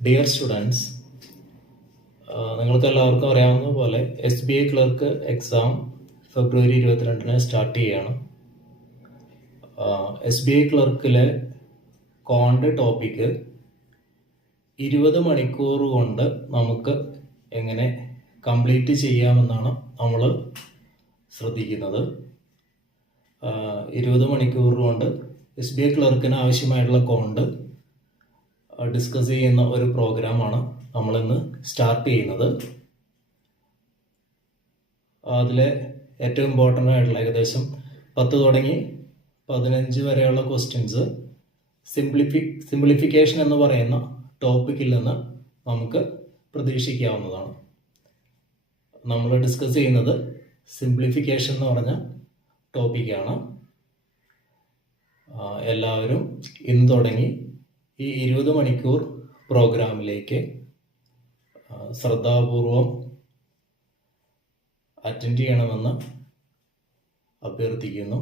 Dear students നിങ്ങൾക്ക് എല്ലാവർക്കും അറിയാവുന്ന പോലെ S B I clerk exam ഫെബ്രുവരി ഇരുപത്തിരണ്ടിന് സ്റ്റാർട്ട് ചെയ്യാണ്. എസ് ബി ഐ ക്ലർക്കിലെ കോണ്ട് ടോപ്പിക്ക് ഇരുപത് മണിക്കൂർ കൊണ്ട് നമുക്ക് എങ്ങനെ കംപ്ലീറ്റ് ചെയ്യാമെന്നാണ് നമ്മൾ ശ്രദ്ധിക്കുന്നത്. ഇരുപത് മണിക്കൂർ കൊണ്ട് എസ് ബി ഐ ക്ലർക്കിന് ആവശ്യമായിട്ടുള്ള കോണ്ട് ഡിസ്കസ് ചെയ്യുന്ന ഒരു പ്രോഗ്രാമാണ് നമ്മളിന്ന് സ്റ്റാർട്ട് ചെയ്യുന്നത്. അതിലെ ഏറ്റവും ഇമ്പോർട്ടന്റ് ആയിട്ടുള്ള ഏകദേശം പത്ത് തുടങ്ങി പതിനഞ്ച് വരെയുള്ള ക്വസ്റ്റ്യൻസ് സിംപ്ലിഫി സിംപ്ലിഫിക്കേഷൻ എന്ന് പറയുന്ന ടോപ്പിക്കിൽ നിന്ന് നമുക്ക് പ്രതീക്ഷിക്കാവുന്നതാണ്. നമ്മൾ ഡിസ്കസ് ചെയ്യുന്നത് സിംപ്ലിഫിക്കേഷൻ എന്ന് പറഞ്ഞ ടോപ്പിക്കാണ് എല്ലാവരും ഇന്ന് തുടങ്ങി ഈ ഇരുപത് മണിക്കൂർ പ്രോഗ്രാമിലേക്ക് ശ്രദ്ധാപൂർവം അറ്റൻഡ് ചെയ്യണമെന്ന് അഭ്യർത്ഥിക്കുന്നു.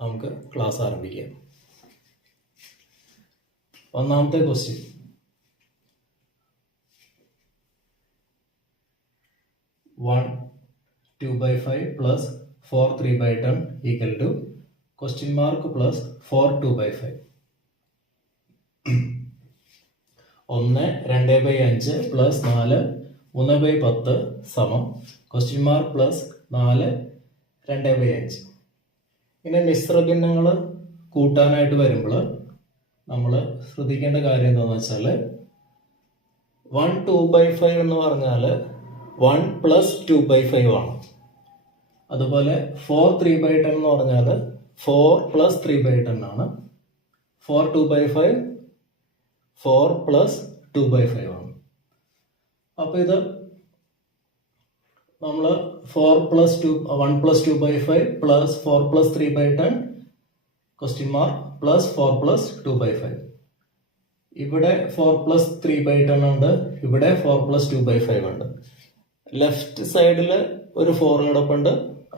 നമുക്ക് ക്ലാസ് ആരംഭിക്കാം. ഒന്നാമത്തെ question one two by five plus four three by ten equal to question mark plus four two by five ഒന്ന് രണ്ട് ബൈ അഞ്ച് പ്ലസ് നാല് മൂന്ന് ബൈ പത്ത് സമം. ക്വസ്റ്റ്യൻ മാർക്ക് പ്ലസ് നാല് രണ്ട് ബൈ അഞ്ച്. പിന്നെ മിശ്രഭിന്നങ്ങൾ കൂട്ടാനായിട്ട് വരുമ്പോൾ നമ്മൾ ശ്രദ്ധിക്കേണ്ട കാര്യം എന്താണെന്ന് വെച്ചാൽ വൺ ടു ബൈ ഫൈവ് എന്ന് പറഞ്ഞാൽ one plus two by five ആണ്. അതുപോലെ ഫോർ ത്രീ ബൈ ടെൻ എന്ന് പറഞ്ഞാൽ four plus three by ten ആണ്. Four two by five four plus two by five ആണ്. അപ്പോൾ ഇത് നമ്മൾ four plus two one plus two by five plus four plus three by ten question mark plus four plus two by five. ഇവിടെ four plus three by ten ഉണ്ട് ഇവിടെ four plus two by five ഉണ്ട്. Left സൈഡിൽ ഒരു four കിടപ്പുണ്ട്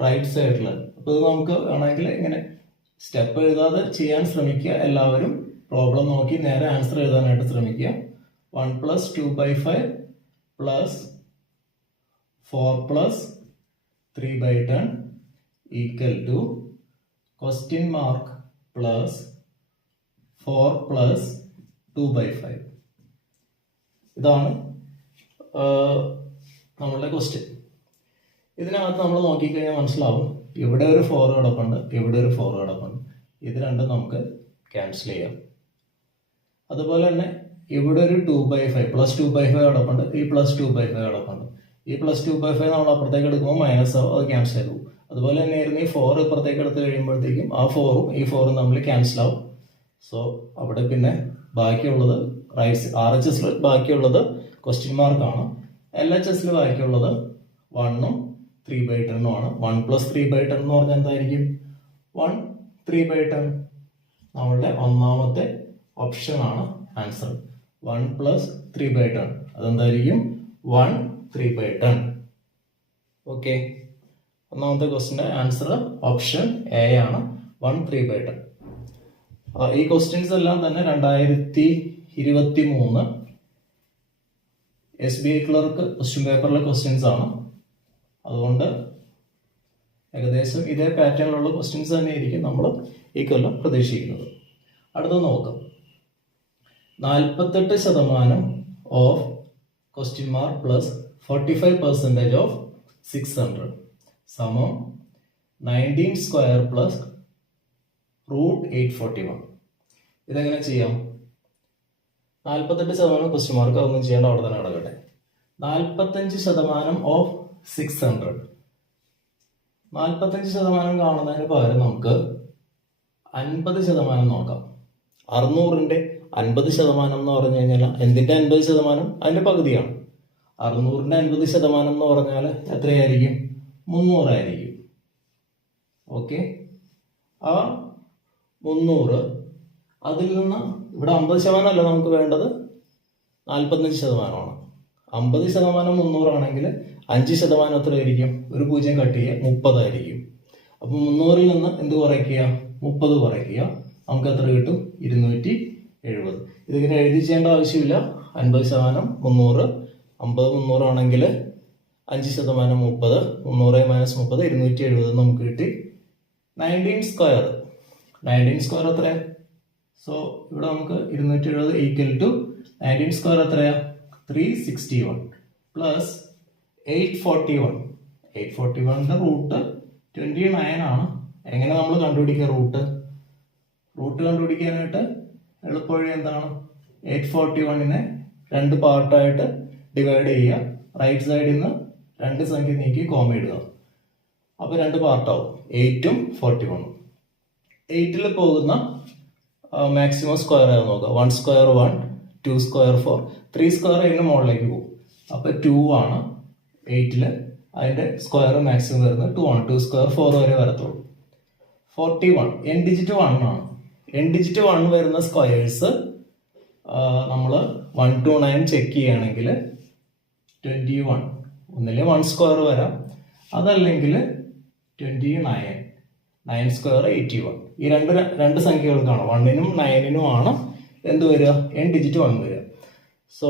right സൈഡിൽ അപ്പോൾ ഇത് നമുക്ക് വേണമെങ്കിൽ ഇങ്ങനെ സ്റ്റെപ്പ് എഴുതാതെ ചെയ്യാൻ ശ്രമിക്കുക എല്ലാവരും. പ്രോബ്ലം നോക്കി നേരെ ആൻസർ എഴുതാനായിട്ട് ശ്രമിക്കുക. One plus two by five plus four plus three by ten equal to question mark plus four plus two by five. ഇതാണ് നമ്മളുടെ ക്വസ്റ്റ്യൻ. ഇതിനകത്ത് നമ്മൾ നോക്കിക്കഴിഞ്ഞാൽ മനസ്സിലാവും ഇവിടെ ഒരു ഫോർ കിടപ്പുണ്ട് ഇവിടെ ഒരു ഫോർ കിടപ്പുണ്ട്. ഇത് രണ്ടും നമുക്ക് ക്യാൻസൽ ചെയ്യാം. അതുപോലെ തന്നെ ഇവിടെ ഒരു two by five plus two by five കിടപ്പുണ്ട് ഈ പ്ലസ് ടു ബൈ ഫൈവ് കിടപ്പുണ്ട് ഈ പ്ലസ് ടു ബൈ ഫൈവ് നമ്മൾ അപ്പുറത്തേക്ക് എടുക്കുമ്പോൾ മൈനസ് ആവും അത് ക്യാൻസൽ ആവും അതുപോലെ തന്നെ ആയിരുന്നു ഈ ഫോർ ഇപ്പുറത്തേക്ക് എടുത്ത് കഴിയുമ്പോഴത്തേക്കും ആ ഫോറും ഈ ഫോറും നമ്മൾ ക്യാൻസൽ ആവും. സോ അവിടെ പിന്നെ ബാക്കിയുള്ളത് റൈറ്റ് ആർ എച്ച് എസിൽ ബാക്കിയുള്ളത് ക്വസ്റ്റ്യൻ മാർക്കാണ് എൽ എച്ച് എസിൽ ബാക്കിയുള്ളത് വണ്ണും ത്രീ ബൈ ടെണ്ണും ആണ്. One plus three by ten എന്ന് പറഞ്ഞാൽ എന്തായിരിക്കും? വൺ ത്രീ ബൈ ടെൻ നമ്മളുടെ ഒന്നാമത്തെ ഓപ്ഷനാണ് answer one plus three by ten അതെന്തായിരിക്കും? One three by ten okay ഒന്നാമത്തെ ക്വസ്റ്റിന്റെ ആൻസർ ഓപ്ഷൻ എ ആണ്. വൺ ത്രീ ബൈ ടെൻ ഈ ക്വസ്റ്റ്യൻസ് എല്ലാം തന്നെ രണ്ടായിരത്തി ഇരുപത്തി മൂന്ന് S B I clerk question പേപ്പറിലെ questions ആണ്. അതുകൊണ്ട് ഏകദേശം ഇതേ പാറ്റേണിലുള്ള ക്വസ്റ്റ്യൻസ് തന്നെയായിരിക്കും നമ്മൾ ഈ കൊല്ലം പ്രതീക്ഷിക്കുന്നത്. അടുത്തത് നോക്കാം. നാൽപ്പത്തെട്ട് ശതമാനം of question mark plus forty five percentage of six hundred സമം nineteen square plus root eight forty one ഇതെങ്ങനെ ചെയ്യാം? നാൽപ്പത്തെട്ട് ശതമാനം ക്വസ്റ്റ്യൻ മാർക്ക് അതൊന്നും ചെയ്യേണ്ട അവിടെ തന്നെ കിടക്കട്ടെ നാൽപ്പത്തഞ്ച് ശതമാനം ഓഫ് സിക്സ് ഹൺഡ്രഡ് നാൽപ്പത്തഞ്ച് ശതമാനം കാണുന്നതിന് പകരം നമുക്ക് അൻപത് ശതമാനം നോക്കാം. അറുന്നൂറിന്റെ അൻപത് ശതമാനം എന്ന് പറഞ്ഞു കഴിഞ്ഞാൽ എന്തിന്റെ അൻപത് ശതമാനം? അതിന്റെ പകുതിയാണ്. അറുന്നൂറിന്റെ അൻപത് ശതമാനം എന്ന് പറഞ്ഞാൽ എത്രയായിരിക്കും? മുന്നൂറായിരിക്കും. ഓക്കെ? ആ മുന്നൂറ് അതിൽ നിന്ന് ഇവിടെ അമ്പത് ശതമാനമല്ല നമുക്ക് വേണ്ടത്? നാൽപ്പത്തഞ്ച് ശതമാനമാണ്. അമ്പത് ശതമാനം മുന്നൂറാണെങ്കിൽ അഞ്ച് ശതമാനം എത്രയായിരിക്കും? ഒരു പൂജ്യം കട്ട് ചെയ്യുക മുപ്പതായിരിക്കും. അപ്പം മുന്നൂറിൽ നിന്ന് എന്ത് കുറയ്ക്കുക? മുപ്പത് കുറയ്ക്കുക. നമുക്ക് എത്ര കിട്ടും? ഇരുന്നൂറ്റി എഴുപത്. ഇതിങ്ങനെ എഴുതി ചെയ്യേണ്ട ആവശ്യമില്ല. അൻപത് ശതമാനം മുന്നൂറ് അമ്പത് മുന്നൂറാണെങ്കിൽ അഞ്ച് ശതമാനം മുപ്പത് മുന്നൂറ് മൈനസ് മുപ്പത് ഇരുന്നൂറ്റി എഴുപത് നമുക്ക് കിട്ടി. നയന്റീൻ സ്ക്വയർ നയന്റീൻ സ്ക്വയർ എത്രയാ? സോ ഇവിടെ നമുക്ക് ഇരുന്നൂറ്റി എഴുപത് ഈക്വൽ ടു നയന്റീൻ സ്ക്വയർ എത്രയാ? Three sixty one plus eight forty one eight forty വണ്ണിന്റെ റൂട്ട് ട്വന്റി നയൻ ആണ്. എങ്ങനെ നമ്മൾ കണ്ടുപിടിക്കുക റൂട്ട് റൂട്ട് കണ്ടുപിടിക്കാനായിട്ട് എളുപ്പവഴി എന്താണ്? എയ്റ്റ് ഫോർട്ടി വണ്ണിനെ രണ്ട് പാർട്ടായിട്ട് ഡിവൈഡ് ചെയ്യുക. റൈറ്റ് സൈഡിൽ നിന്ന് രണ്ട് സംഖ്യ നീക്കി കോമ ഇടുക. അപ്പോൾ രണ്ട് പാർട്ടാവും. എയ്റ്റും ഫോർട്ടി വണ്ണും. എയ്റ്റിൽ പോകുന്ന മാക്സിമം സ്ക്വയർ ആയി നോക്കുക. One square one two square four three square അതിന്റെ മുകളിലേക്ക് പോകും. അപ്പോൾ ടു ആണ് എയ്റ്റിൽ അതിന്റെ സ്ക്വയർ മാക്സിമം വരുന്നത് ടു ആണ്. ടു സ്ക്വയർ ഫോർ വരെ വരത്തുള്ളൂ. Forty one end digit one ആണ്. എൻ ഡിജിറ്റ് വൺ വരുന്ന സ്ക്വയേഴ്സ് നമ്മൾ വൺ ടു നയൻ ചെക്ക് ചെയ്യുകയാണെങ്കിൽ ട്വന്റി വൺ ഒന്നിലെ വൺ സ്ക്വയർ വരാം. അതല്ലെങ്കിൽ twenty nine nine square eighty one ഈ രണ്ട് രണ്ട് സംഖ്യകൾക്കാണ് വണ്ണിനും നയനിനും ആണ് എന്ത് വരിക? എൻ ഡിജിറ്റ് വൺ വരിക. സോ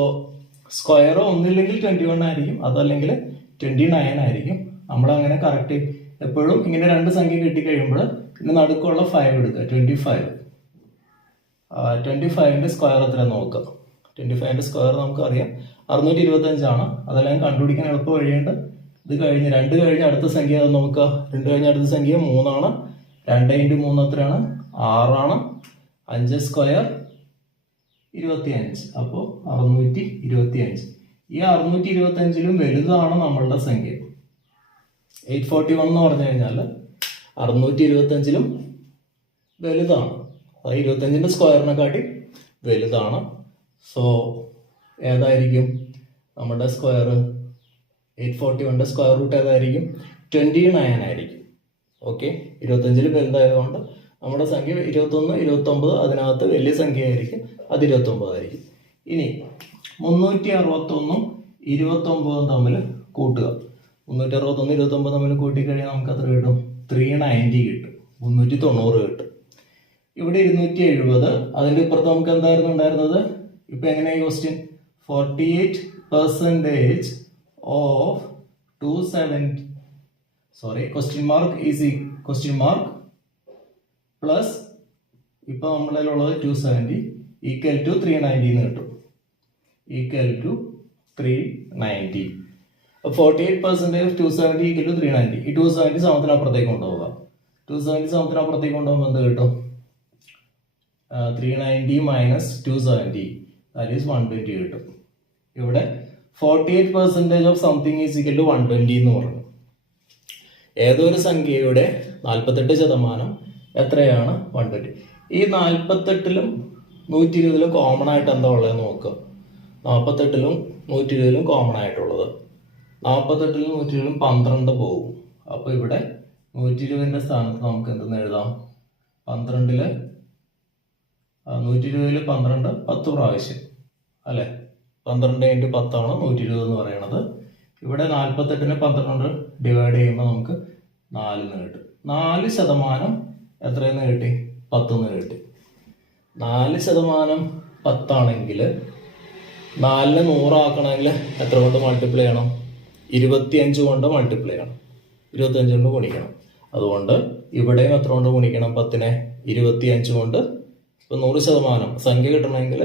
സ്ക്വയർ ഒന്നില്ലെങ്കിൽ ട്വന്റി വൺ ആയിരിക്കും. അതല്ലെങ്കിൽ ട്വന്റി നയൻ ആയിരിക്കും. നമ്മളങ്ങനെ കറക്റ്റ് എപ്പോഴും ഇങ്ങനെ രണ്ട് സംഖ്യ കിട്ടിക്കഴിയുമ്പോൾ ഇതിന് നടുക്കുള്ള ഫൈവ് എടുക്കുക. ട്വന്റി ഫൈവ് ട്വന്റി ഫൈവിന്റെ സ്ക്വയർ എത്ര നോക്കുക. ട്വന്റി ഫൈവിന്റെ സ്ക്വയർ നമുക്കറിയാം. അറുന്നൂറ്റി ഇരുപത്തഞ്ചാണ് അതെല്ലാം കണ്ടുപിടിക്കാൻ എളുപ്പ വഴിയുണ്ട് ഇത് കഴിഞ്ഞ് രണ്ട് കഴിഞ്ഞ് അടുത്ത സംഖ്യ നോക്കുക? രണ്ട് കഴിഞ്ഞ അടുത്ത സംഖ്യ മൂന്നാണ്. രണ്ട് ഇന്റു മൂന്ന് എത്രയാണ്? ആറാണ്. അഞ്ച് സ്ക്വയർ ഇരുപത്തി അഞ്ച് അപ്പോൾ അറുന്നൂറ്റി ഇരുപത്തി അഞ്ച് ഈ അറുന്നൂറ്റി ഇരുപത്തി അഞ്ചിലും വലുതാണ് നമ്മളുടെ സംഖ്യ. എയ്റ്റ് ഫോർട്ടി വൺ എന്ന് പറഞ്ഞു കഴിഞ്ഞാൽ അറുന്നൂറ്റി ഇരുപത്തി അഞ്ചിലും വലുതാണ്. അത് ഇരുപത്തഞ്ചിന്റെ സ്ക്വയറിനെ കാട്ടി വലുതാണ്. സോ ഏതായിരിക്കും? നമ്മുടെ സ്ക്വയർ എയ്റ്റ് ഫോർട്ടി വണ്ണിന്റെ സ്ക്വയർ റൂട്ട് ഏതായിരിക്കും? ട്വന്റി നയൻ ആയിരിക്കും. ഓക്കെ ഇരുപത്തഞ്ചിൽ വലുതായതുകൊണ്ട് നമ്മുടെ സംഖ്യ ഇരുപത്തൊന്ന് ഇരുപത്തൊമ്പത് അതിനകത്ത് വലിയ സംഖ്യ ആയിരിക്കും അത് ഇരുപത്തൊമ്പതായിരിക്കും. ഇനി മുന്നൂറ്റി അറുപത്തൊന്നും ഇരുപത്തൊമ്പതും തമ്മിൽ കൂട്ടുക. മുന്നൂറ്റി അറുപത്തൊന്ന് ഇരുപത്തൊമ്പത് തമ്മിൽ കൂട്ടിക്കഴിഞ്ഞാൽ നമുക്ക് എത്ര കിട്ടും? ത്രീ നയന്റി കിട്ടും. മുന്നൂറ്റി തൊണ്ണൂറ് കിട്ടും. ഇവിടെ ഇരുന്നൂറ്റി എഴുപത് അതിന്റെ ഇപ്പുറത്ത് നമുക്ക് എന്തായിരുന്നു ഉണ്ടായിരുന്നത്? ഇപ്പൊ എങ്ങനെയാ question forty eight percentage of two seventy sorry question mark easy question mark plus ഇപ്പൊ നമ്മളിലുള്ളത് two seventy equal to three ninety എന്ന് കിട്ടും. Equal to three ninety forty eight percentage two seventy equal to three ninety ഈ two seventy സമത്തിനപ്പുറത്തേക്ക് കൊണ്ടുപോകാം. Two seventy സമത്തിനപ്പുറത്തേക്ക് കൊണ്ടുപോകുമ്പോൾ എന്ത് കിട്ടും? Three ninety minus two seventy that is one twenty കിട്ടും. ഇവിടെ forty eight percentage of something is equal to one twenty എന്ന് പറഞ്ഞു. ഏതൊരു സംഖ്യയുടെ നാൽപ്പത്തെട്ട് ശതമാനം എത്രയാണ്? വൺ ട്വന്റി ഈ നാൽപ്പത്തെട്ടിലും നൂറ്റി ഇരുപതിലും കോമൺ ആയിട്ട് എന്താ ഉള്ളത് നോക്കുക നാൽപ്പത്തെട്ടിലും നൂറ്റി ഇരുപതിലും കോമൺ ആയിട്ടുള്ളത്. നാൽപ്പത്തെട്ടിലും നൂറ്റി ഇരുപതിലും പന്ത്രണ്ട് പോകും. അപ്പോൾ ഇവിടെ നൂറ്റി ഇരുപതിന്റെ സ്ഥാനത്ത് നമുക്ക് എന്തെന്ന് എഴുതാം? പന്ത്രണ്ടിൽ നൂറ്റി ഇരുപതിൽ പന്ത്രണ്ട് പത്ത് പ്രാവശ്യം അല്ലേ? പന്ത്രണ്ട് ഇന്റു പത്താണ് നൂറ്റി ഇരുപത് എന്ന് പറയുന്നത് ഇവിടെ നാൽപ്പത്തെട്ടിന് പന്ത്രണ്ട് ഡിവൈഡ് ചെയ്യുമ്പോൾ നമുക്ക് നാലിന്ന് കിട്ടും. നാല് ശതമാനം എത്രയെന്ന് കിട്ടി? പത്തുനിന്ന് കിട്ടി. നാല് ശതമാനം പത്താണെങ്കിൽ നാലിന് നൂറാക്കണമെങ്കിൽ എത്ര കൊണ്ട് മൾട്ടിപ്ലൈ ചെയ്യണം? ഇരുപത്തിയഞ്ച് കൊണ്ട് മൾട്ടിപ്ലൈ ചെയ്യണം. ഇരുപത്തിയഞ്ച് കൊണ്ട് ഗുണിക്കണം. അതുകൊണ്ട് ഇവിടെയും എത്ര കൊണ്ട് ഗുണിക്കണം? പത്തിനെ. ഇരുപത്തിയഞ്ച് കൊണ്ട് ഇപ്പം നൂറ് ശതമാനം സംഖ്യ കിട്ടണമെങ്കിൽ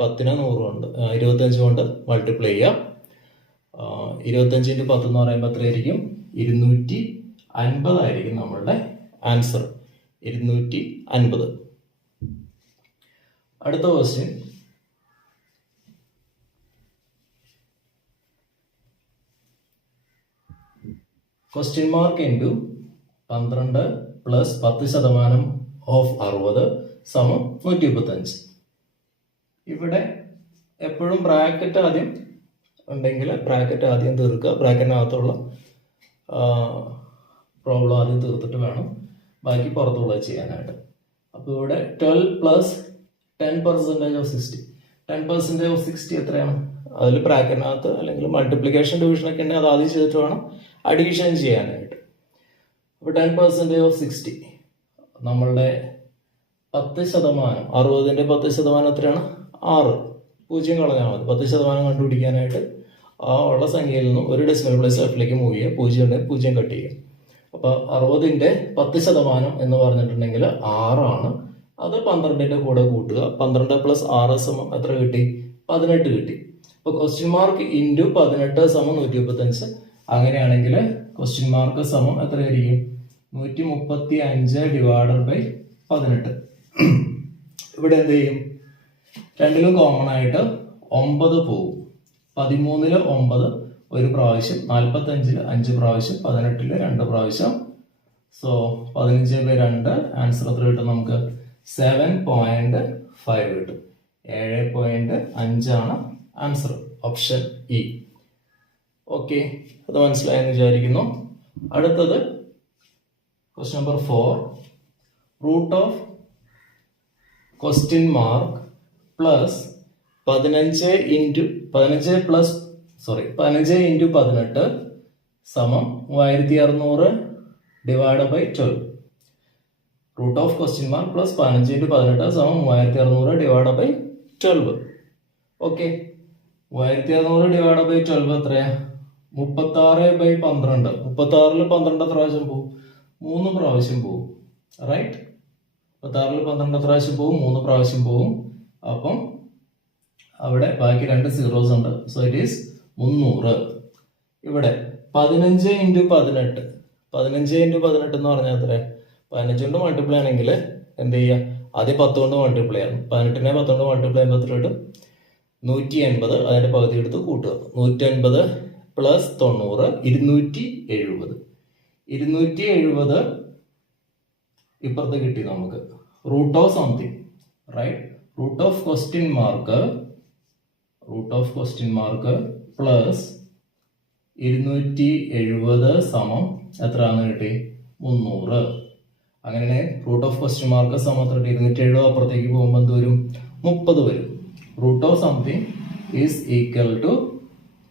പത്തിന് നൂറ് കൊണ്ട് ഇരുപത്തഞ്ച് കൊണ്ട് മൾട്ടിപ്ലൈ ചെയ്യാം. ആ, ഇരുപത്തഞ്ച് ഇന്റു പത്ത് എന്ന് പറയുമ്പോൾ എത്രയായിരിക്കും ഇരുന്നൂറ്റി അൻപതായിരിക്കും നമ്മളുടെ ആൻസർ. ഇരുന്നൂറ്റി അൻപത്. അടുത്ത ക്വസ്റ്റ്യൻ ക്വസ്റ്റ്യൻ മാർക്ക് ഇന്റു പന്ത്രണ്ട് പ്ലസ് പത്ത് ശതമാനം ഓഫ് അറുപത് സമം നൂറ്റി മുപ്പത്തഞ്ച് ഇവിടെ എപ്പോഴും ബ്രാക്കറ്റ് ആദ്യം ഉണ്ടെങ്കിൽ ബ്രാക്കറ്റ് ആദ്യം തീർക്കുക. ബ്രാക്കറ്റിനകത്തുള്ള പ്രോബ്ലം ആദ്യം തീർത്തിട്ട് വേണം ബാക്കി പുറത്തുള്ളത് ചെയ്യാനായിട്ട്. അപ്പോൾ ഇവിടെ twelve plus ten percentage of sixty. Ten percentage of sixty എത്രയാണ്? അതിൽ ബ്രാക്കറ്റിനകത്ത് അല്ലെങ്കിൽ മൾട്ടിപ്ലിക്കേഷൻ ഡിവിഷനൊക്കെ ഉണ്ടെങ്കിൽ അത് ആദ്യം ചെയ്തിട്ട് വേണം അഡീഷൻ ചെയ്യാനായിട്ട്. അപ്പോൾ ടെൻ പെർസെന്റേജ് ഓഫ് സിക്സ്റ്റി. നമ്മളുടെ പത്ത് ശതമാനം. അറുപതിന്റെ പത്ത് ശതമാനം എത്രയാണ്? ആറ്. പൂജ്യം കളഞ്ഞാൽ മതി. പത്ത് ശതമാനം കണ്ടുപിടിക്കാനായിട്ട് ആ ഉള്ള സംഖ്യയിൽ നിന്നും ഒരു ഡെസിമൽ പ്ലേസ് ലെഫ്റ്റിലേക്ക് മൂവ് ചെയ്യുക. പൂജ്യം പൂജ്യം കട്ട് ചെയ്യുക. അപ്പോൾ അറുപതിന്റെ പത്ത് ശതമാനം എന്ന് പറഞ്ഞിട്ടുണ്ടെങ്കിൽ ആറാണ്. അത് പന്ത്രണ്ടിന്റെ കൂടെ കൂട്ടുക. പന്ത്രണ്ട് പ്ലസ് ആറ് സമം എത്ര കിട്ടി? പതിനെട്ട് കിട്ടി. അപ്പോൾ ക്വസ്റ്റ്യൻ മാർക്ക് ഇന്റു പതിനെട്ട് സമം നൂറ്റി മുപ്പത്തഞ്ച് അങ്ങനെയാണെങ്കിൽ ക്വസ്റ്റ്യൻ മാർക്ക് സമം എത്രയായിരിക്കും നൂറ്റി മുപ്പത്തി അഞ്ച് ഡിവൈഡഡ് ബൈ പതിനെട്ട്. ഇവിടെ എന്ത് ചെയ്യും? രണ്ടിലും കോമൺ ആയിട്ട് ഒമ്പത് പോകും. പതിമൂന്നിൽ ഒമ്പത് ഒരു പ്രാവശ്യം നാൽപ്പത്തഞ്ചിൽ അഞ്ച് പ്രാവശ്യം പതിനെട്ടിൽ രണ്ട് പ്രാവശ്യം. സോ പതിനഞ്ച് ബൈ രണ്ട് ആൻസർ എത്ര കിട്ടും നമുക്ക്? സെവൻ പോയിന്റ് ഫൈവ് കിട്ടും. ഏഴ് പോയിന്റ് അഞ്ചാണ് ആൻസർ ഓപ്ഷൻ ഇ ഓക്കെ അത് മനസ്സിലായെന്ന് വിചാരിക്കുന്നു. അടുത്തത് question number four root of question mark plus പതിനഞ്ച് ഇന്റു പതിനഞ്ച് പ്ലസ് സോറി പതിനഞ്ച് ഇന്റു പതിനെട്ട് സമം മൂവായിരത്തി അറുന്നൂറ് divide by twelve root of question mark plus പതിനഞ്ച് ഇന്റു പതിനെട്ട് സമം മൂവായിരത്തി അറുന്നൂറ് ഡിവൈഡ് ബൈ ട്വൽവ് ഓക്കെ മൂവായിരത്തി അറുന്നൂറ് ഡിവൈഡ് ബൈ ട്വൽവ് എത്രയാ? മുപ്പത്താറ് ബൈ പന്ത്രണ്ട്. മുപ്പത്താറിൽ പന്ത്രണ്ട് പ്രാവശ്യം പോവും. മൂന്ന് പ്രാവശ്യം പോവും. റൈറ്റ് മുപ്പത്താറിൽ പന്ത്രണ്ട് പ്രാവശ്യം പോവും മൂന്ന് പ്രാവശ്യം പോവും. അപ്പം അവിടെ ബാക്കി രണ്ട് സീറോസ് ഉണ്ട്. സോ ഇറ്റ് ഈസ് മുന്നൂറ്. ഇവിടെ പതിനഞ്ച് ഇന്റു പതിനെട്ട്. പതിനഞ്ച് ഇന്റു പതിനെട്ട് എന്ന് പറഞ്ഞാൽ എത്ര പതിനഞ്ച് കൊണ്ട് മൾട്ടിപ്ലൈ ആണെങ്കിൽ എന്ത് ചെയ്യുക? ആദ്യം പത്ത് കൊണ്ട് മൾട്ടിപ്ലൈ ആണ്. പതിനെട്ടിനെ പത്ത് കൊണ്ട് മൾട്ടിപ്ലൈ ചെയ്യുമ്പോൾ എത്ര കിട്ടും? നൂറ്റി എൺപത് അതിന്റെ പകുതി എടുത്ത് കൂട്ടുക. നൂറ്റി എൺപത് പ്ലസ് തൊണ്ണൂറ്. ഇരുന്നൂറ്റി എഴുപത്. ഇരുന്നൂറ്റി എഴുപത് ഇപ്പുറത്ത് കിട്ടി നമുക്ക്. Root of something right root of question mark root of question mark plus ഇരുന്നൂറ്റി എഴുപത് സമം എത്രയാണെന്ന് കിട്ടി? മുന്നൂറ്. അങ്ങനെ റൂട്ട് ഓഫ് ക്വസ്റ്റ്യൻ മാർക്ക് സമം എത്ര കിട്ടി? ഇരുന്നൂറ്റി എഴുപത് അപ്പുറത്തേക്ക് പോകുമ്പോൾ എന്ത് വരും? മുപ്പത് വരും. Root of something is equal to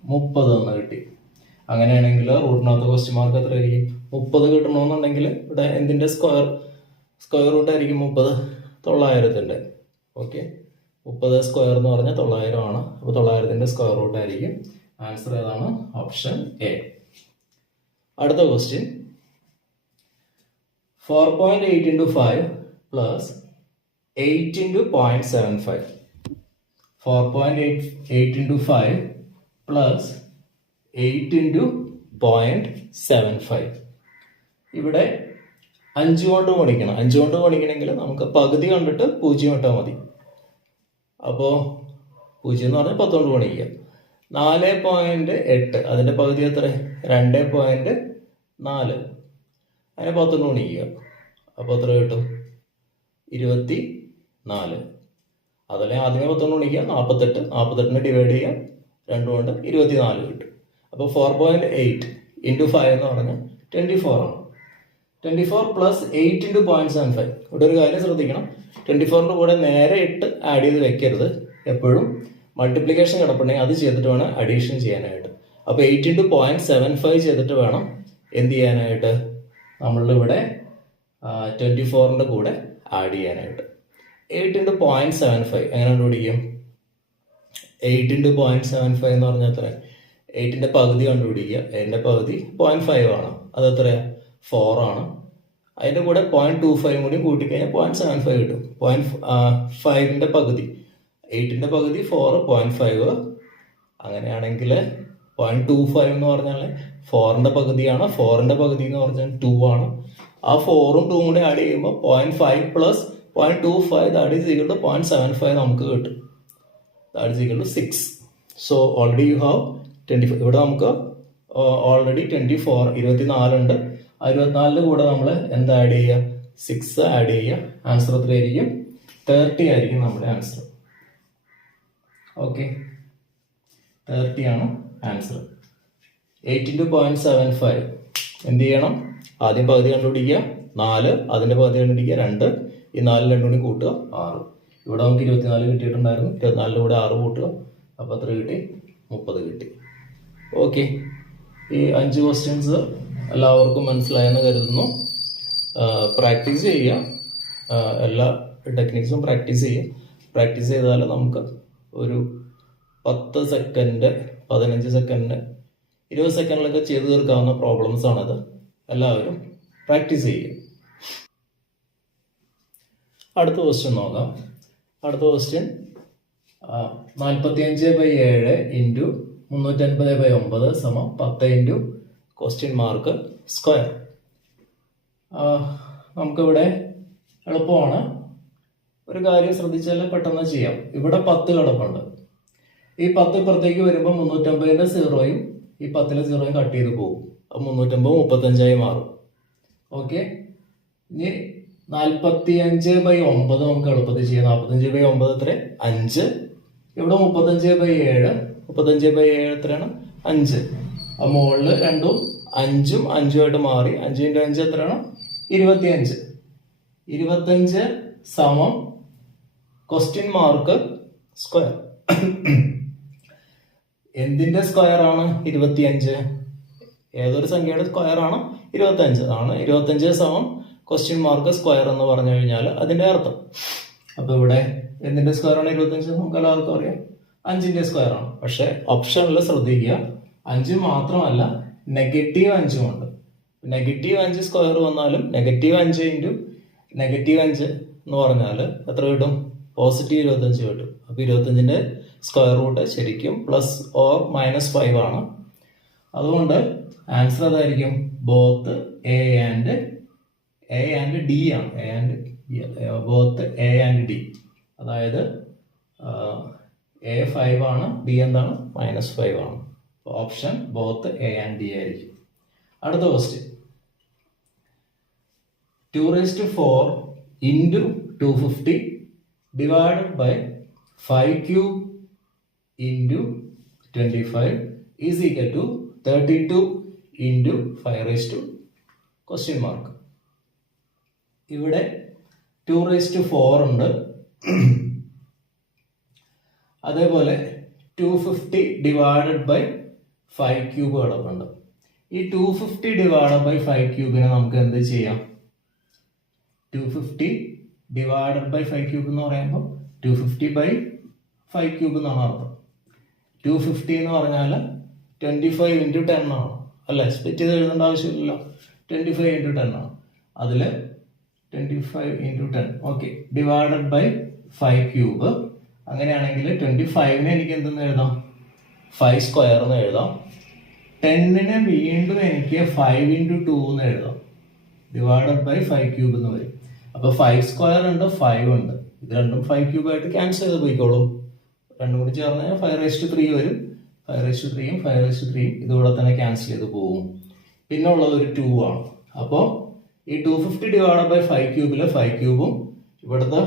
മുപ്പത് എന്ന് കിട്ടി. അങ്ങനെയാണെങ്കിൽ റൂട്ടിനകത്ത് ക്വസ്റ്റ്യൻ മാർക്ക് എത്ര ആയിരിക്കും? മുപ്പത് കിട്ടണമെന്നുണ്ടെങ്കിൽ ഇവിടെ എന്തിന്റെ സ്ക്വയർ സ്ക്വയർ റൂട്ട് ആയിരിക്കും മുപ്പത്. തൊള്ളായിരത്തിന്റെ. ഓക്കെ മുപ്പത് സ്ക്വയർ എന്ന് പറഞ്ഞാൽ തൊള്ളായിരം ആണ്. അപ്പോൾ തൊള്ളായിരത്തിന്റെ സ്ക്വയർ റൂട്ട് ആയിരിക്കും. ആൻസർ ഏതാണ്? ഓപ്ഷൻ എ അടുത്ത question four point eight into five plus eight into point seven five four point eight eight into five plus eight into point seven five ഇവിടെ അഞ്ച് കൊണ്ട് ഗുണിക്കണം. അഞ്ച് കൊണ്ട് ഗുണിക്കണമെങ്കിൽ നമുക്ക് പകുതി കണ്ടിട്ട് പൂജ്യം ഇട്ടാൽ മതി. അപ്പോൾ പൂജ്യം എന്ന് പറഞ്ഞാൽ പത്ത് കൊണ്ട് ഗുണിക്കുക. നാല് പോയിന്റ് എട്ട്. അതിന്റെ പകുതി എത്ര? രണ്ട് പോയിന്റ് നാല്. അതിനെ പത്തുകൊണ്ട് ഗുണിക്കുക. അപ്പോൾ എത്ര കിട്ടും? ഇരുപത്തി നാല് അതല്ലേ ആദ്യമേ പത്തുകൊണ്ട് ഗുണിക്കുക. നാൽപ്പത്തെട്ട് നാൽപ്പത്തെട്ടിന് ഡിവൈഡ് ചെയ്യുക. രണ്ടും കൊണ്ട് ഇരുപത്തി നാല് കിട്ടും. അപ്പോൾ four point eight into five എന്ന് പറഞ്ഞാൽ ട്വന്റി ഫോർ ആണ്. Twenty four plus eight into point seven five ഇവിടെ ഒരു കാര്യം ശ്രദ്ധിക്കണം. ട്വന്റി ഫോറിന്റെ കൂടെ നേരെ ഇട്ട് ആഡ് ചെയ്ത് വെക്കരുത് എപ്പോഴും. മൾട്ടിപ്ലിക്കേഷൻ കിടപ്പുണ്ടെങ്കിൽ അത് ചെയ്തിട്ട് വേണം അഡീഷൻ ചെയ്യാനായിട്ട്. അപ്പോൾ eight into point seven five ചെയ്തിട്ട് വേണം എന്ത് ചെയ്യാനായിട്ട്? നമ്മളിവിടെ ട്വന്റി ഫോറിന്റെ കൂടെ ആഡ് ചെയ്യാനായിട്ട്. Eight into point seven five എങ്ങനെ കണ്ടുപിടിക്കും? Eight into point seven five എന്ന് പറഞ്ഞാൽ എത്ര എയ്റ്റിന്റെ പകുതി കണ്ടുപിടിക്കുക. എയ്റ്റിന്റെ പകുതി പോയിന്റ് ഫൈവ് ആണ്. അത് എത്രയാണ് ഫോർ ആണ്. അതിന്റെ കൂടെ പോയിന്റ് ടു ഫൈവ് കൂടി കൂട്ടിക്കഴിഞ്ഞാൽ പോയിന്റ് സെവൻ ഫൈവ് കിട്ടും. പോയിന്റ് ഫൈവിന്റെ പകുതി. എയ്റ്റിന്റെ പകുതി ഫോർ പോയിന്റ് ഫൈവ് അങ്ങനെയാണെങ്കിൽ പോയിന്റ് ടു ഫൈവ് എന്ന് പറഞ്ഞാൽ ഫോറിന്റെ പകുതിയാണ്. ഫോറിന്റെ പകുതി എന്ന് പറഞ്ഞാൽ ടു ആണ്. ആ ഫോറും ടൂവും കൂടി ആഡ് ചെയ്യുമ്പോൾ point five plus point two five that is equal to point seven five നമുക്ക് കിട്ടും. That is equal to six so already you have twenty ഇവിടെ നമുക്ക് ഓൾറെഡി ട്വന്റി ഫോർ ഇരുപത്തിനാലുണ്ട് ആ ഇരുപത്തിനാലിന്റെ കൂടെ നമ്മൾ എന്താ ആഡ് ചെയ്യുക? സിക്സ് ആഡ് ചെയ്യുക. ആൻസർ എത്രയായിരിക്കും? തേർട്ടി ആയിരിക്കും നമ്മുടെ ആൻസർ ഓക്കെ തേർട്ടി ആണ് answer eighty two point seven five എന്ത് ചെയ്യണം? ആദ്യം പകുതി കണ്ടുപിടിക്കുക. നാല് അതിന്റെ പകുതി കണ്ടുപിടിക്കുക. രണ്ട് ഈ നാല് രണ്ടും കൂടി കൂട്ടുക. ആറ്. ഇവിടെ നമുക്ക് ഇരുപത്തിനാല് കിട്ടിയിട്ടുണ്ടായിരുന്നു. ഇരുപത്തിനാലിന്റെ കൂടെ ആറ് കൂട്ടുക. അപ്പോൾ അത്ര കിട്ടി? മുപ്പത് കിട്ടി. ഓക്കെ ഈ അഞ്ച് ക്വസ്റ്റ്യൻസ് എല്ലാവർക്കും മനസ്സിലായെന്ന് കരുതുന്നു. പ്രാക്ടീസ് ചെയ്യുക എല്ലാ ടെക്നിക്സും പ്രാക്ടീസ് ചെയ്യുക പ്രാക്ടീസ് ചെയ്താൽ നമുക്ക് ഒരു പത്ത് സെക്കൻഡ് പതിനഞ്ച് സെക്കൻഡ് ഇരുപത് സെക്കൻഡിലൊക്കെ ചെയ്തു തീർക്കാവുന്ന പ്രോബ്ലംസ് ആണത്. എല്ലാവരും പ്രാക്ടീസ് ചെയ്യുക അടുത്ത ക്വസ്റ്റ്യൻ നോക്കാം. അടുത്ത ക്വസ്റ്റ്യൻ നാൽപ്പത്തിയഞ്ച് ബൈ ഏഴ് ഇന്റു മുന്നൂറ്റൻപത് ബൈ ഒമ്പത് സമം പത്ത് ഇന്റു ക്വസ്റ്റ്യൻ മാർക്ക് സ്ക്വയർ നമുക്കിവിടെ എളുപ്പമാണ്. ഒരു കാര്യം ശ്രദ്ധിച്ചാൽ പെട്ടെന്ന് ചെയ്യാം. ഇവിടെ പത്ത് കിടപ്പുണ്ട്. ഈ പത്ത് ഇപ്പുറത്തേക്ക് വരുമ്പോൾ മുന്നൂറ്റമ്പതിന്റെ സീറോയും ഈ പത്തിലെ സീറോയും കട്ട് ചെയ്ത് പോകും. അപ്പം മുന്നൂറ്റമ്പത് മുപ്പത്തഞ്ചായി മാറും. ഓക്കെ ഇനി നാൽപ്പത്തി അഞ്ച് ബൈ ഒമ്പത് നമുക്ക് എളുപ്പത്തിൽ ചെയ്യാം. നാൽപ്പത്തഞ്ച് ബൈ ഒമ്പത് എത്ര അഞ്ച്. ഇവിടെ മുപ്പത്തഞ്ച് ബൈ ഏഴ്. മുപ്പത്തഞ്ച് ബൈ ഏഴ് എത്രയാണ്? അഞ്ച്. മുകളിൽ രണ്ടും അഞ്ചും അഞ്ചുമായിട്ട് മാറി. അഞ്ച് ഇന്റു അഞ്ച് എത്രയാണ്? ഇരുപത്തിയഞ്ച്. ഇരുപത്തഞ്ച് സമം ക്വസ്റ്റ്യൻ മാർക്ക് സ്ക്വയർ എന്തിന്റെ സ്ക്വയർ ആണ് ഇരുപത്തിയഞ്ച്? ഏതൊരു സംഖ്യയുടെ സ്ക്വയർ ആണ് ഇരുപത്തഞ്ച് ആണ് ഇരുപത്തഞ്ച് സമം ക്വസ്റ്റ്യൻ മാർക്ക് സ്ക്വയർ എന്ന് പറഞ്ഞു കഴിഞ്ഞാൽ അതിന്റെ അർത്ഥം. അപ്പോൾ ഇവിടെ എന്തിന്റെ സ്ക്വയർ ആണ് ഇരുപത്തഞ്ച് നമുക്ക് എല്ലാവർക്കും അറിയാം. അഞ്ചിന്റെ സ്ക്വയർ ആണ്. പക്ഷെ ഓപ്ഷനിൽ ശ്രദ്ധിക്കുക. അഞ്ച് മാത്രമല്ല നെഗറ്റീവ് അഞ്ചും ഉണ്ട്. നെഗറ്റീവ് അഞ്ച് സ്ക്വയർ വന്നാലും നെഗറ്റീവ് അഞ്ച് ഇന്റു നെഗറ്റീവ് അഞ്ച് എന്ന് പറഞ്ഞാൽ എത്ര കിട്ടും? പോസിറ്റീവ് ഇരുപത്തഞ്ച് കിട്ടും. അപ്പോൾ ഇരുപത്തഞ്ചിന്റെ സ്ക്വയർ റൂട്ട് ശരിക്കും പ്ലസ് ഓർ മൈനസ് ഫൈവ് ആണ്. അതുകൊണ്ട് ആൻസർ അതായിരിക്കും both A and A and D ആണ്. A and both A and D അതായത് എ ഫൈവ് ആണ് ഡി എന്താണ്? മൈനസ് ഫൈവ് ആണ്. Option both A and D ആയിരിക്കും. അടുത്ത question two raise to four into two fifty divided by five cube into twenty five is equal to thirty two into five raise to question mark. ഇവിടെ two raise to four ഉണ്ട്. അതേപോലെ two fifty divided by five cube കിടപ്പുണ്ട് ഈ two fifty divided by five ക്യൂബിനെ നമുക്ക് എന്ത് ചെയ്യാം? Two fifty divided by five cube എന്ന് പറയുമ്പോൾ two fifty by five cube എന്നാണ് അർത്ഥം. ടു ഫിഫ്റ്റി എന്ന് പറഞ്ഞാൽ ട്വന്റി ഫൈവ് ഇന്റു ടെൻ ആണ്. അല്ല? സ്പ്ലിറ്റ് ചെയ്ത് എഴുതേണ്ട ആവശ്യമില്ലല്ലോ. ട്വന്റി ഫൈവ് ഇന്റു ടെൻ ആണ്. അതിൽ twenty five into ten okay divided by five cube അങ്ങനെയാണെങ്കിൽ ട്വന്റി ഫൈവിനെ എനിക്ക് എന്തെന്ന് എഴുതാം? ഫൈവ് സ്ക്വയർ എന്ന് എഴുതാം. ടെന്നിനെ വീണ്ടും എനിക്ക് ഫൈവ് ഇന്റു ടു എന്ന് എഴുതാം. ഡിവൈഡഡ് ബൈ ഫൈവ് ക്യൂബ് എന്ന് വരും. അപ്പോൾ ഫൈവ് സ്ക്വയർ ഉണ്ട് ഫൈവ് ഉണ്ട്. ഇത് രണ്ടും ഫൈവ് ക്യൂബ് ആയിട്ട് ക്യാൻസൽ ചെയ്ത് പോയിക്കോളും. രണ്ടും കൂടി ചേർന്ന് കഴിഞ്ഞാൽ ഫൈവ് റേസ്റ്റ് ത്രീ വരും. ഫൈവ് റേസ്റ്റ് ത്രീയും ഫൈവ് റേസ്റ്റ് ത്രീയും ഇതുകൂടെ തന്നെ ക്യാൻസൽ ചെയ്ത് പോകും. പിന്നെ ഉള്ളത് ഒരു ടു ആണ്. അപ്പോൾ ഈ two fifty divide by five ക്യൂബിലെ five ക്യൂബും ഇവിടുത്തെ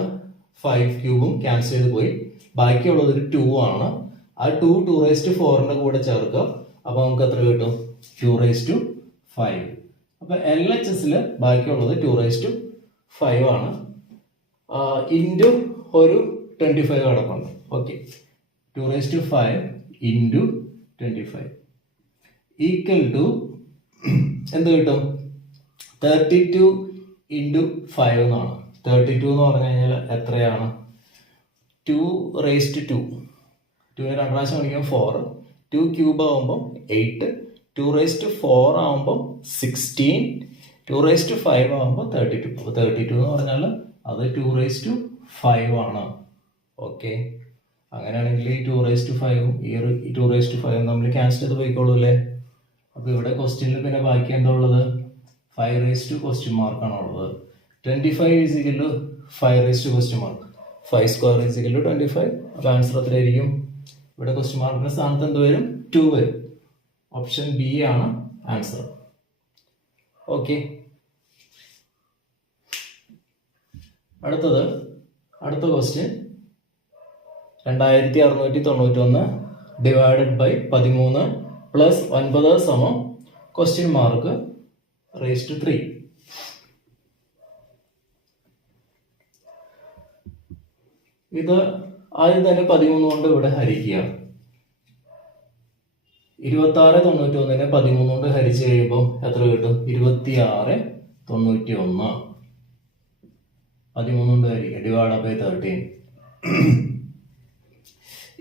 ഫൈവ് ക്യൂബും ക്യാൻസൽ ചെയ്ത് പോയി. ബാക്കിയുള്ളത് ഒരു ടു ആണ്. ആ ടു ടു റേസ് ടു ഫോറിന്റെ കൂടെ ചേർക്കുക അപ്പോൾ നമുക്ക് എത്ര കിട്ടും? ടു റേസ് ടു ഫൈവ് അപ്പോൾ എൽ എച്ച് എസിൽ ബാക്കിയുള്ളത് ടു റേസ് ടു ഫൈവ് ആണ്. ഇന്റു ഒരു ട്വന്റി ഫൈവ് കിടപ്പുണ്ട് okay two raise to five into twenty five equal to എന്ത് കിട്ടും? തേർട്ടി ടു ഇന്റു ഫൈവ് എന്നാണ്. തേർട്ടി ടു എന്ന് പറഞ്ഞു കഴിഞ്ഞാൽ എത്രയാണ്? ടു റേസ്റ്റ് ടു ടുവിനെ രണ്ട് പ്രാവശ്യം വിളിക്കുമ്പോൾ ഫോർ ടു ക്യൂബ് ആകുമ്പം എയ്റ്റ് ടു റേസ്റ്റ് ഫോർ ആകുമ്പം സിക്സ്റ്റീൻ ടു റേസ്റ്റ് ഫൈവ് ആകുമ്പോൾ തേർട്ടി ടു അപ്പോൾ തേർട്ടി ടു എന്ന് പറഞ്ഞാൽ അത് ടു റേസ്റ്റ് ഫൈവ് ആണ്. ഓക്കെ അങ്ങനെയാണെങ്കിൽ ഈ ടു റേസ്റ്റ് ഫൈവും ഈ ഒരു ടു റേസ്റ്റ് ഫൈവും നമ്മൾ ക്യാൻസൽ ചെയ്ത് പോയിക്കോളൂ അല്ലേ? അപ്പോൾ ഇവിടെ ക്വസ്റ്റ്യനിൽ പിന്നെ ബാക്കി എന്താ ഉള്ളത്? ഫൈവ് റേസ് ടു ക്വസ്റ്റ്യൻ മാർക്കാണ് ഉള്ളത്. Twenty five is equal to five raise to question mark five square is equal to twenty five അപ്പോൾ ആൻസർ എത്രയായിരിക്കും? ഇവിടെ ക്വസ്റ്റ്യൻ മാർക്കിന് സ്ഥാനത്ത് എന്ത് വരും? ടു വരും. ഓപ്ഷൻ ബി ആണ് ആൻസർ ഓക്കെ അടുത്തത് അടുത്ത ക്വസ്റ്റ്യൻ രണ്ടായിരത്തി അറുന്നൂറ്റി തൊണ്ണൂറ്റി ഒന്ന് ഡിവൈഡഡ് ബൈ പതിമൂന്ന് പ്ലസ് ഒൻപത് സമം question mark raise to three ഇത് ആദ്യം തന്നെ പതിമൂന്ന് കൊണ്ട് ഇവിടെ ഹരിക്കുക. ഇരുപത്തി ആറ് തൊണ്ണൂറ്റി ഒന്നിനെ പതിമൂന്ന് കൊണ്ട് ഹരിച്ചു കഴിയുമ്പോൾ എത്ര കിട്ടും? ഇരുപത്തി ആറ് തൊണ്ണൂറ്റി ഒന്ന് പതിമൂന്ന് കൊണ്ട് ഹരിക്കുക. ഡിവൈഡ് ബൈ തേർട്ടീൻ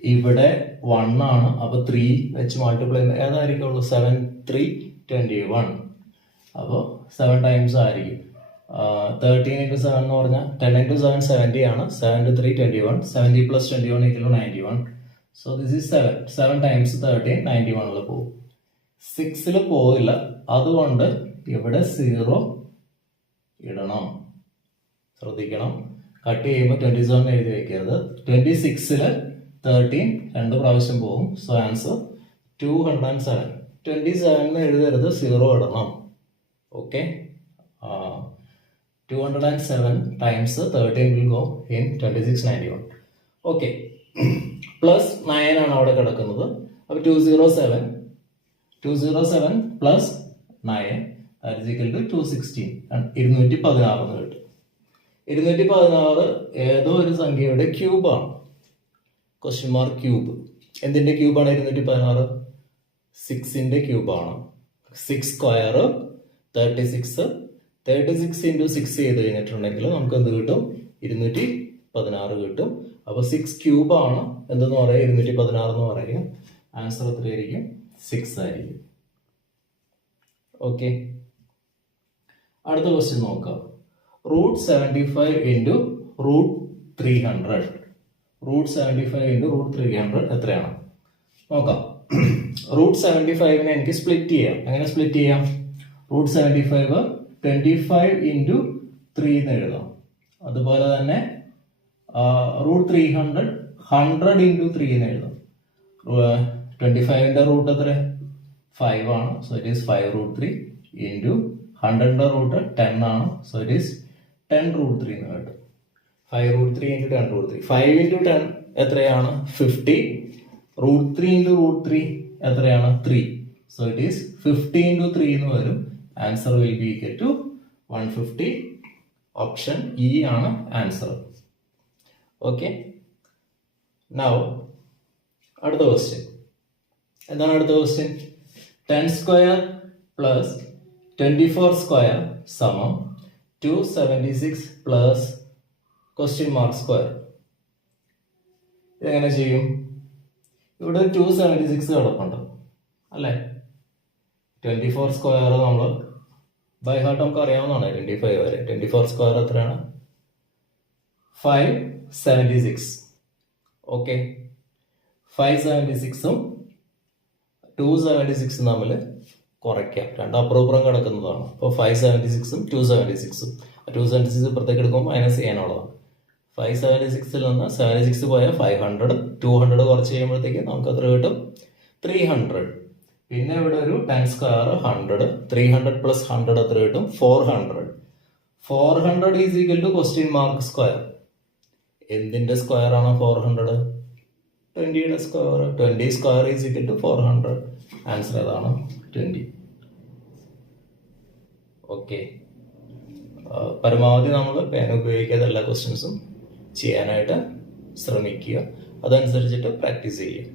ഇവിടെ വൺ ആണ്. അപ്പോൾ ത്രീ വെച്ച് മൾട്ടിപ്ലൈ ഏതായിരിക്കുള്ളൂ? സെവൻ ത്രീ ട്വന്റി വൺ അപ്പോൾ സെവൻ ടൈംസ് ആയിരിക്കും. തേർട്ടീൻ ഇന്റു സെവൻ എന്ന് പറഞ്ഞാൽ ടെൻ ഇന്റു സെവൻ സെവന്റി ആണ്. Seven two three twenty one seventy plus twenty one equal ninety one so this is seven seven times thirteen ninety വണ്ണിൽ പോകും സിക്സിൽ പോവില്ല. അതുകൊണ്ട് ഇവിടെ സീറോ ഇടണം. ശ്രദ്ധിക്കണം. കട്ട് ചെയ്യുമ്പോൾ ട്വന്റി സെവൻ എഴുതി വെക്കരുത്. ട്വന്റി സിക്സിൽ തേർട്ടീൻ രണ്ട് പ്രാവശ്യം പോകും. So answer two hundred and seven twenty സെവനിൽ എഴുതരുത്. സീറോ ഇടണം. Okay two hundred and seven times thirteen will go in twenty six ninety one okay plus nine ആണ് അവിടെ കിടക്കുന്നത്. അപ്പോൾ two zero seven two zero seven plus nine that two two sixteen ഇരുന്നൂറ്റി പതിനാറ് എന്ന് കിട്ടും. ഇരുന്നൂറ്റി പതിനാറ് ഏതോ ഒരു സംഖ്യയുടെ ക്യൂബാണ് ക്വസ്റ്റ്യൻ മാർക്ക് ക്യൂബ് എന്തിന്റെ ക്യൂബാണ് ഇരുന്നൂറ്റി പതിനാറ് സിക്സിന്റെ ക്യൂബാണ് six square thirty six thirty six into six ചെയ്ത് കഴിഞ്ഞിട്ടുണ്ടെങ്കിൽ നമുക്ക് എന്ത് കിട്ടും? ഇരുന്നൂറ്റി പതിനാറ് കിട്ടും അപ്പോൾ സിക്സ് ക്യൂബാണ് എന്തെന്ന് പറയുക ഇരുന്നൂറ്റി പതിനാറ് എന്ന് പറയുക ആൻസർ എത്രയായിരിക്കും സിക്സ് ആയിരിക്കും. ഓക്കെ അടുത്ത ക്വസ്റ്റ്യൻ നോക്കാം. Root seventy five into root three hundred root seventy five into root three hundred എത്രയാണ്? നോക്കാം. റൂട്ട് സെവന്റി ഫൈവിനെ എനിക്ക് സ്പ്ലിറ്റ് ചെയ്യാം. എങ്ങനെ സ്പ്ലിറ്റ് ചെയ്യാം? Root seventy five twenty five into three എന്ന് എഴുതാം. അതുപോലെ തന്നെ root three hundred hundred into three എന്ന് എഴുതാം. ട്വന്റി ഫൈവിന്റെ റൂട്ട് എത്ര ഫൈവ് ആണ്. So it is five root three into ഹൺഡ്രഡിന്റെ root ten ആണ്. So it is ten root three എന്ന് കേട്ടു. Five root three into ten root three five into ten എത്രയാണ്? Fifty root three into root three എത്രയാണ്? Three so it is fifty into three എന്ന് വരും. Answer will be equal to one fifty option E ആണ് answer okay now അടുത്ത question എന്താണ് അടുത്ത question ten square plus twenty four square സമം two seventy six plus question mark square ഇതെങ്ങനെ ചെയ്യും? ഇവിടെ ടു സെവന്റി സിക്സ് കിടപ്പുണ്ട്. അല്ലേ? ട്വന്റി ഫോർ സ്ക്വയർ നമ്മൾ ബൈ ഹാർട്ട് നമുക്ക് അറിയാവുന്നതാണ് ട്വന്റി ഫൈവ് വരെ. ട്വന്റി ഫോർ സ്ക്വയർ എത്രയാണ്? Five seventy six okay five seventy സിക്സും ടു സെവന്റി സിക്സും തമ്മിൽ കുറയ്ക്കാം. രണ്ട് അപ്പുറപ്പുറം കിടക്കുന്നതാണ്. അപ്പോൾ ഫൈവ് സെവന്റി സിക്സും ടു സെവന്റി സിക്സും ടു സെവന്റി സിക്സ് ഇപ്പുറത്തേക്ക് എടുക്കുമ്പോൾ മൈനസ് ചെയ്യാനുള്ളതാണ് ഫൈവ് സെവന്റി സിക്സിൽ നിന്ന് സെവന്റി സിക്സ് പോയാൽ ഫൈവ് ഹൺഡ്രഡ് ടു ഹൺഡ്രഡ് കുറച്ച് കഴിയുമ്പോഴത്തേക്ക് നമുക്ക് എത്ര കിട്ടും? ത്രീ ഹൺഡ്രഡ് പിന്നെ ഇവിടെ ഒരു ten square hundred three hundred plus hundred എത്ര കിട്ടും. Four hundred four hundred is equal to question mark square എന്തിന്റെ സ്ക്വയർ ആണ് four hundred ട്വന്റിയുടെ square twenty square is equal to four hundred answer ഏതാണ്? Twenty okay പരമാവധി നമ്മൾ പേന ഉപയോഗിക്കാതെ എല്ലാ ക്വസ്റ്റ്യൻസും ചെയ്യാനായിട്ട് ശ്രമിക്കുക. അതനുസരിച്ചിട്ട് പ്രാക്ടീസ് ചെയ്യുക.